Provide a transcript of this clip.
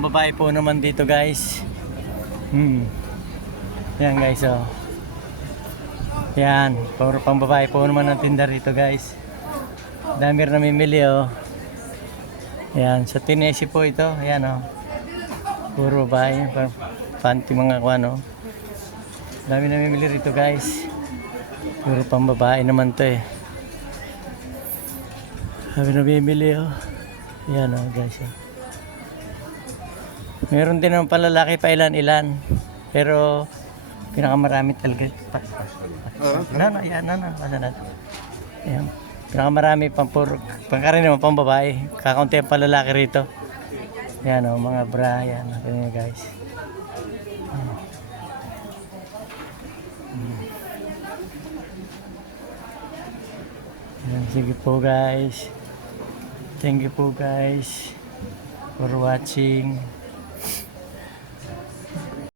pambabae po naman dito guys. Yan guys oh. Yan, puro pambabae po naman ang tinda rito guys. Dami rin namimili oh. Yan, sa Tinesi po ito. Yan oh. Puro babae, panty mga kuano. Dami namimili rito guys. Puro pambabae naman to eh. Dami namimili oh. Yan oh guys oh. Meron din naman palalaki pa ilan-ilan. Pero pinakamarami talaga. Yan. Pinakamarami pangkaraniwan pang babae. Kakaunti ang palalaki rito. Yan o, mga bra. Yan guys. Yan, sige po guys. Thank you po guys for watching.